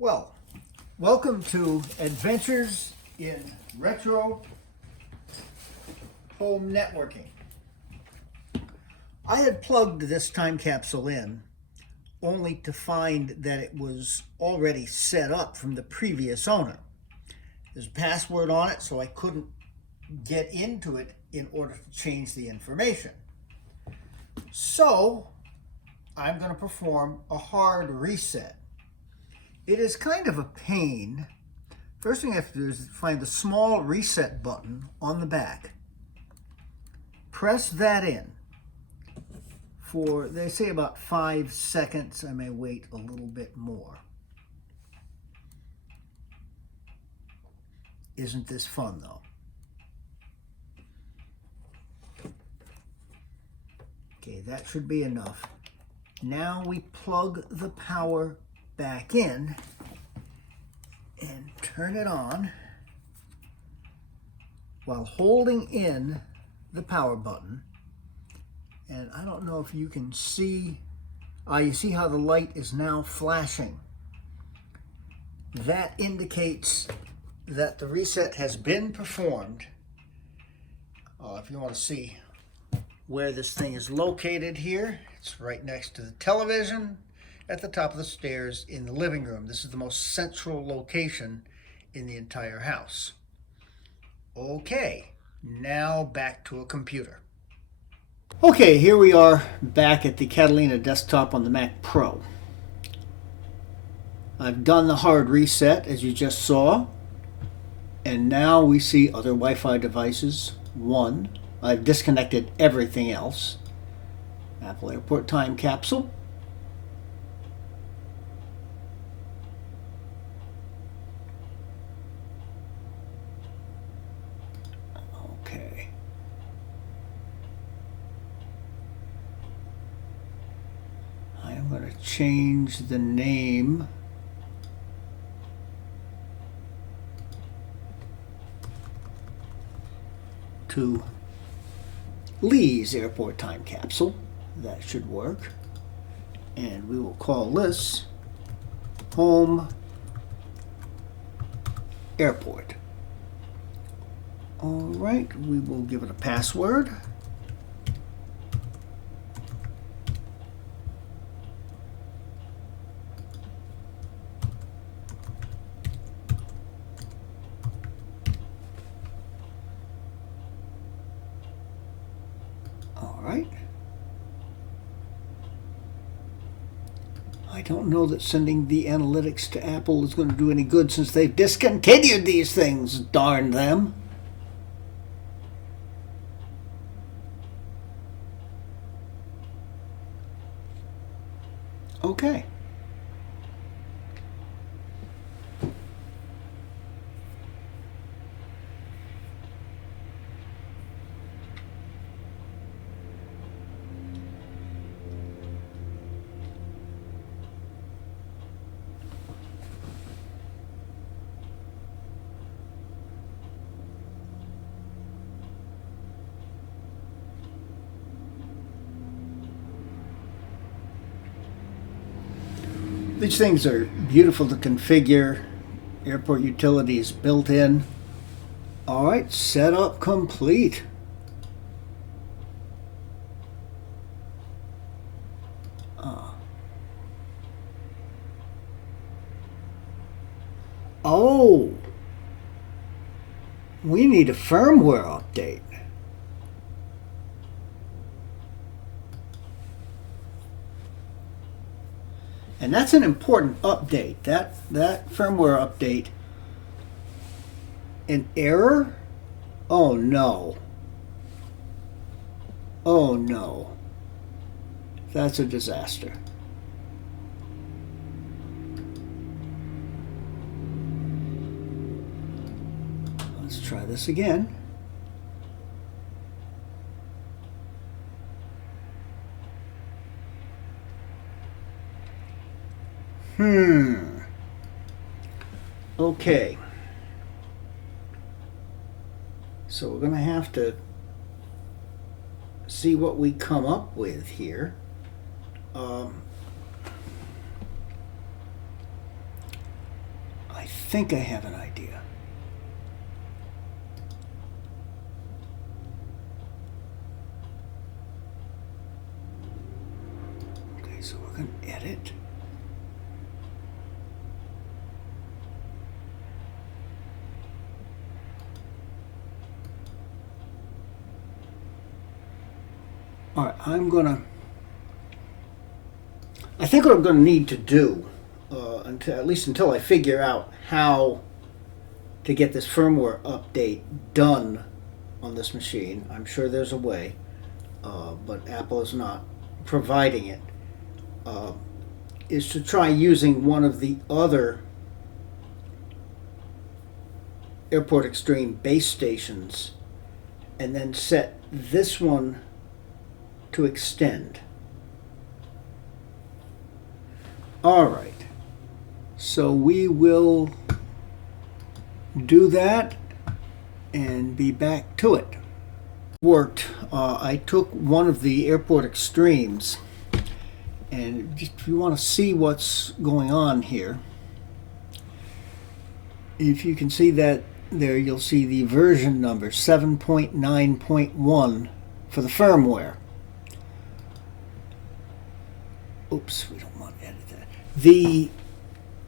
Well, welcome to Adventures in Retro Home Networking. I had plugged this time capsule in only to find that it was already set up from the previous owner. There's a password on it, so I couldn't get into it in order to change the information. So I'm going to perform a hard reset. It is kind of a pain. First thing I have to do is find the small reset button on the back. Press that in for, they say, about 5 seconds. I may wait a little bit more. Isn't this fun, though? Okay, that should be enough. Now we plug the power back in and turn it on while holding in the power button. And I don't know if you can see, you see how the light is now flashing. That indicates that the reset has been performed. If you want to see where this thing is located here, it's right next to the television at the top of the stairs in the living room. This is the most central location in the entire house. Okay, now back to a computer. Okay, here we are back at the Catalina desktop on the Mac Pro. I've done the hard reset, as you just saw, and now we see other Wi-Fi devices. One, I've disconnected everything else. Apple Airport time capsule. Okay. I'm going to change the name to Lee's Airport time capsule. That should work. And we will call this Home Airport. All right, we will give it a password. All right. I don't know that sending the analytics to Apple is going to do any good since they've discontinued these things, darn them. Okay. These things are beautiful to configure. Airport utilities built in. All right, setup complete. Oh, we need a firmware update. And that's an important update. That firmware update. An error? Oh no. Oh no. That's a disaster. Let's try this again. Okay. So we're going to have to see what we come up with here. think I have an idea. Okay, so we're going to edit. All right, I think what I'm going to need to do, at least until I figure out how to get this firmware update done on this machine, I'm sure there's a way, but Apple is not providing it, is to try using one of the other Airport Extreme base stations and then set this one to extend. All right, so we will do that and be back to it. Worked. I took one of the Airport Extremes, and just if you want to see what's going on here, if you can see that there, you'll see the version number 7.9.1 for the firmware. Oops, we don't want to edit that. The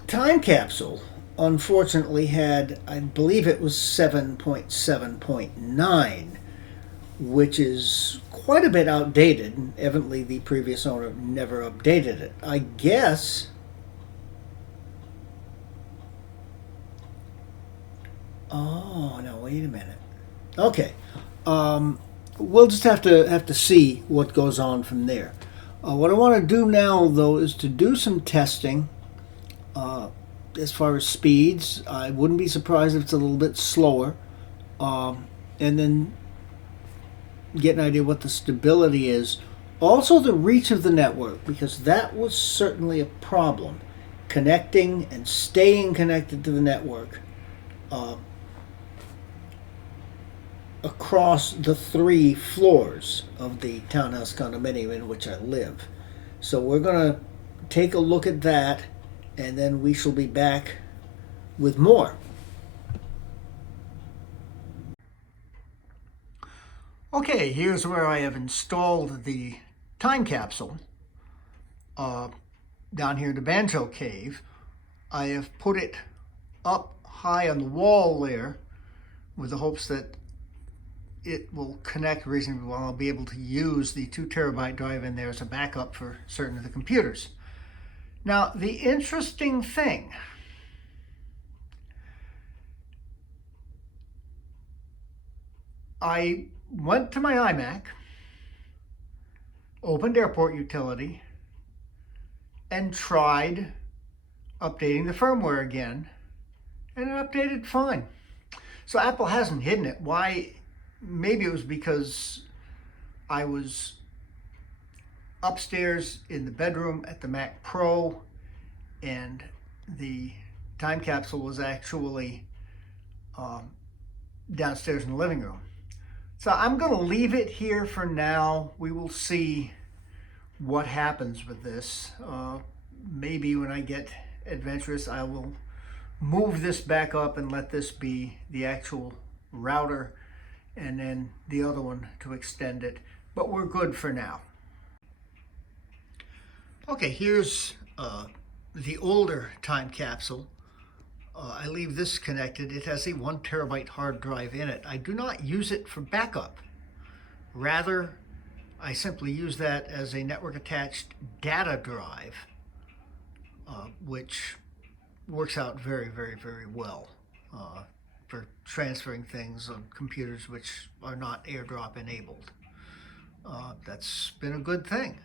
time capsule, unfortunately, had, I believe it was 7.7.9, which is quite a bit outdated. And evidently, the previous owner never updated it. I guess oh, no, wait a minute. Okay. We'll just have to see what goes on from there. What I want to do now, though, is to do some testing as far as speeds. I wouldn't be surprised if it's a little bit slower. And then get an idea what the stability is. Also, the reach of the network, because that was certainly a problem. Connecting and staying connected to the network across the 3 floors of the townhouse condominium in which I live. So we're going to take a look at that, and then we shall be back with more. Okay, here's where I have installed the time capsule down here in the Banjo Cave. I have put it up high on the wall there with the hopes that it will connect reasonably well. I'll be able to use the 2 terabyte drive in there as a backup for certain of the computers. Now, the interesting thing, I went to my iMac, opened Airport Utility, and tried updating the firmware again, and it updated fine. So Apple hasn't hidden it. Why? Maybe it was because I was upstairs in the bedroom at the Mac Pro, and the time capsule was actually downstairs in the living room. So I'm going to leave it here for now. We will see what happens with this. Maybe when I get adventurous, I will move this back up and let this be the actual router, and then the other one to extend it. But we're good for now. Okay, here's the older time capsule. I leave this connected. It has a 1 terabyte hard drive in it. I do not use it for backup. Rather, I simply use that as a network attached data drive, which works out very, very, very well for transferring things on computers which are not AirDrop enabled. That's been a good thing.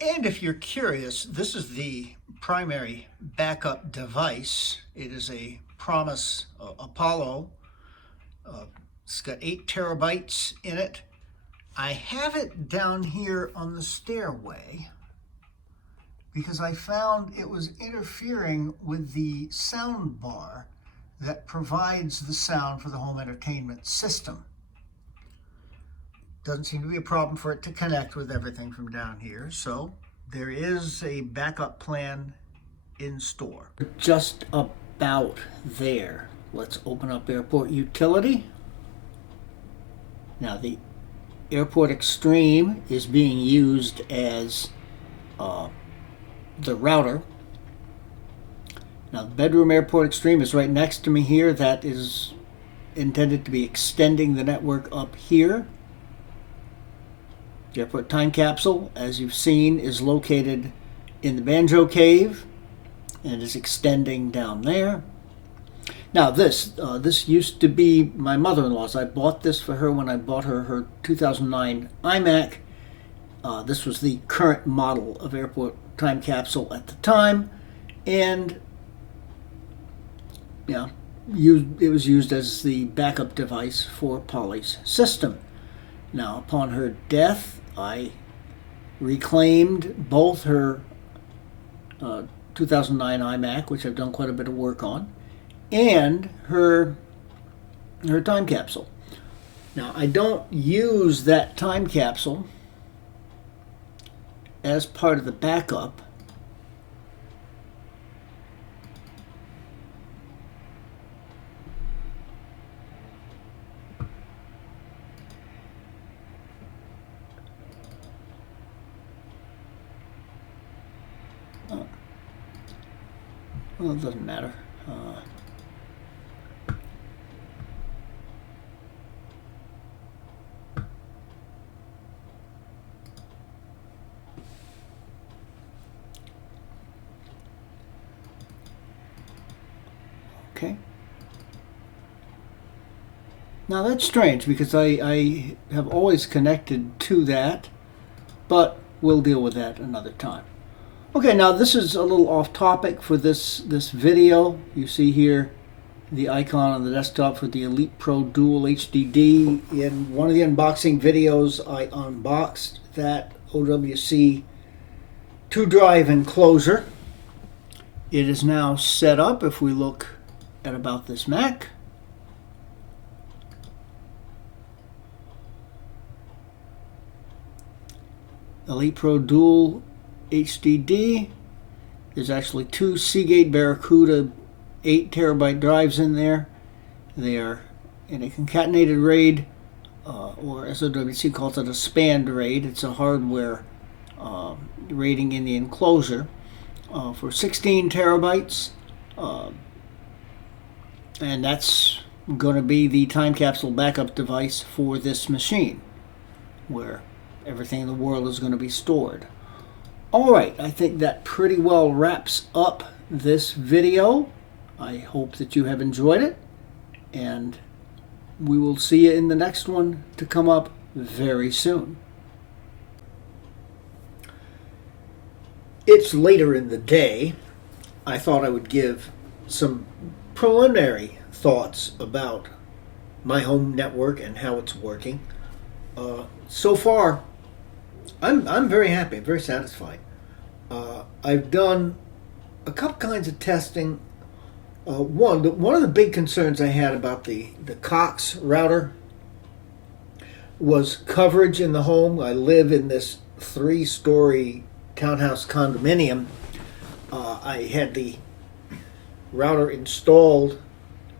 And if you're curious, this is the primary backup device. It is a Promise Apollo. It's got 8 terabytes in it. I have it down here on the stairway because I found it was interfering with the sound bar that provides the sound for the home entertainment system. Doesn't seem to be a problem for it to connect with everything from down here, so there is a backup plan in store. Just about there. Let's open up Airport Utility. Now the Airport Extreme is being used as the router. Now the Bedroom Airport Extreme is right next to me here. That is intended to be extending the network up here. The Airport Time Capsule, as you've seen, is located in the Banjo Cave and is extending down there. Now this used to be my mother-in-law's. I bought this for her when I bought her 2009 iMac. This was the current model of Airport Time Capsule at the time, and yeah, it was used as the backup device for Polly's system. Now, upon her death, I reclaimed both her 2009 iMac, which I've done quite a bit of work on, and her time capsule. Now, I don't use that time capsule as part of the backup. Well, it doesn't matter. Okay. Now that's strange because I have always connected to that, but we'll deal with that another time. Okay, now this is a little off topic for this video. You see here the icon on the desktop for the Elite Pro Dual HDD. In one of the unboxing videos, I unboxed that OWC 2-drive enclosure. It is now set up. If we look at About This Mac, Elite Pro Dual HDD. There's actually two Seagate Barracuda 8 terabyte drives in there. They are in a concatenated RAID, or as OWC calls it, a spanned RAID. It's a hardware rating in the enclosure for 16 terabytes. And that's going to be the time capsule backup device for this machine, where everything in the world is going to be stored. Alright, I think that pretty well wraps up this video. I hope that you have enjoyed it, and we will see you in the next one to come up very soon. It's later in the day. I thought I would give some preliminary thoughts about my home network and how it's working. So far, I'm very happy, very satisfied. I've done a couple kinds of testing. One of the big concerns I had about the Cox router was coverage in the home. I live in this 3-story townhouse condominium. I had the router installed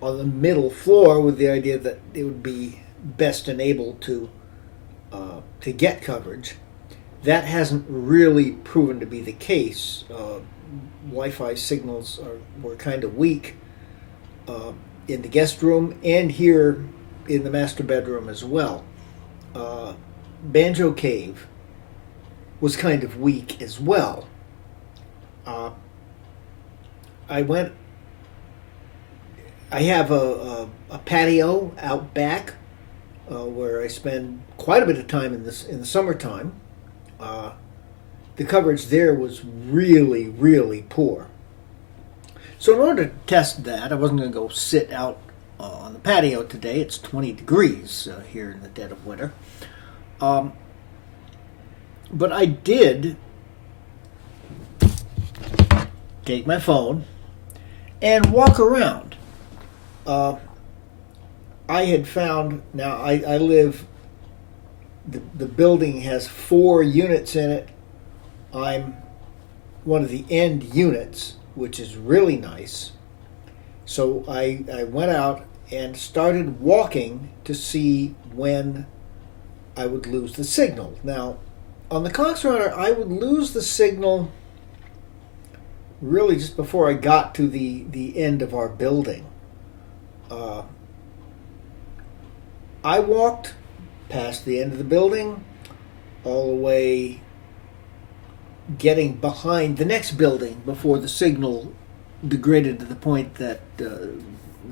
on the middle floor with the idea that it would be best enabled to get coverage. That hasn't really proven to be the case. Wi-Fi signals were kind of weak in the guest room and here in the master bedroom as well. Banjo Cave was kind of weak as well. I have a patio out back where I spend quite a bit of time in the summertime. The coverage there was really, really poor. So in order to test that, I wasn't going to go sit out on the patio today. It's 20 degrees here in the dead of winter. But I did take my phone and walk around. I had found, now I live, the building has 4 units in it. I'm one of the end units, which is really nice. So I went out and started walking to see when I would lose the signal. Now, on the Cox router, I would lose the signal really just before I got to the end of our building. I walked past the end of the building, all the way getting behind the next building before the signal degraded to the point that it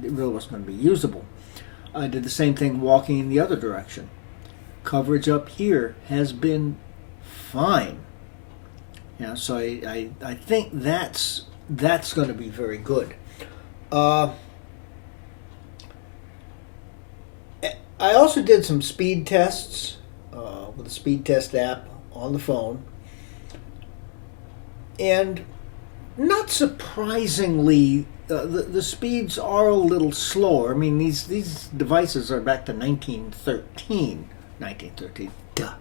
really wasn't going to be usable. I did the same thing walking in the other direction. Coverage up here has been fine. Yeah, so I think that's going to be very good. I also did some speed tests with the speed test app on the phone, and not surprisingly, the speeds are a little slower. I mean, these devices are back to 1913. Duh.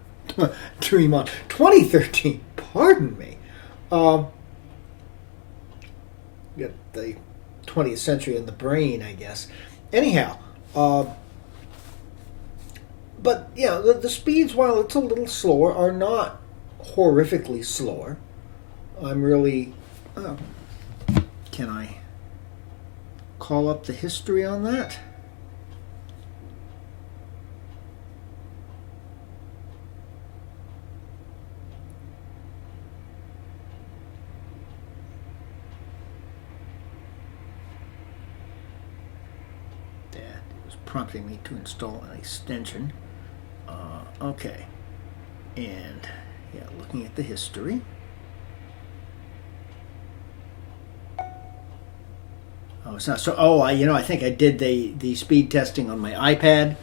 Dream on. 2013. Pardon me. Got the 20th century in the brain, I guess. Anyhow, but yeah, the speeds, while it's a little slower, are not horrifically slower. I'm really. Can I call up the history on that? That was prompting me to install an extension. Okay, and yeah, looking at the history. Oh, it's not so. Oh, I think I did the speed testing on my iPad,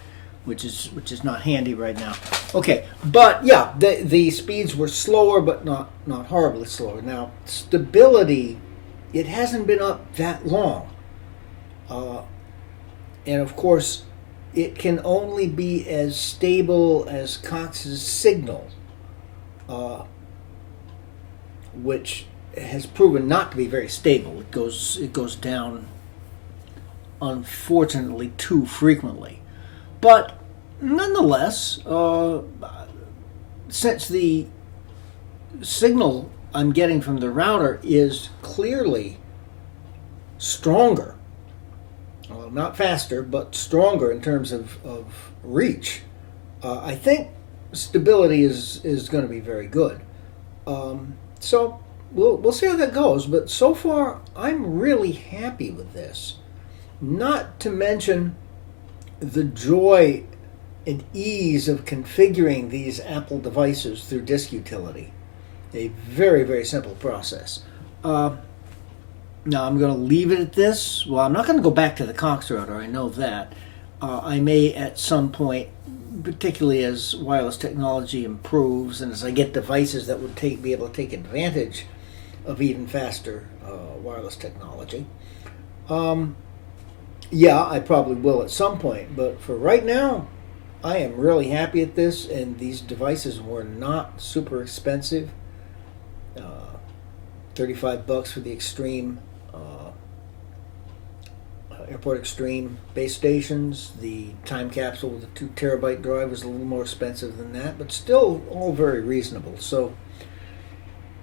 which is not handy right now. Okay, but yeah, the speeds were slower, but not horribly slower. Now, stability, it hasn't been up that long, and of course, it can only be as stable as Cox's signal, which has proven not to be very stable. It goes down, unfortunately, too frequently. But nonetheless, since the signal I'm getting from the router is clearly stronger, well, not faster, but stronger in terms of reach, I think stability is going to be very good. So we'll see how that goes. But so far, I'm really happy with this. Not to mention the joy and ease of configuring these Apple devices through Disk Utility. A very, very simple process. Now I'm going to leave it at this. Well, I'm not going to go back to the Cox router, I know that. I may at some point, particularly as wireless technology improves and as I get devices that would be able to take advantage of even faster wireless technology. Yeah, I probably will at some point, but for right now, I am really happy at this, and these devices were not super expensive. $35 for the Extreme Airport Extreme base stations. The time capsule with the 2 terabyte drive was a little more expensive than that, but still all very reasonable. So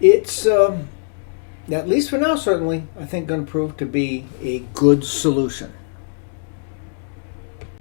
it's, at least for now, certainly, I think going to prove to be a good solution.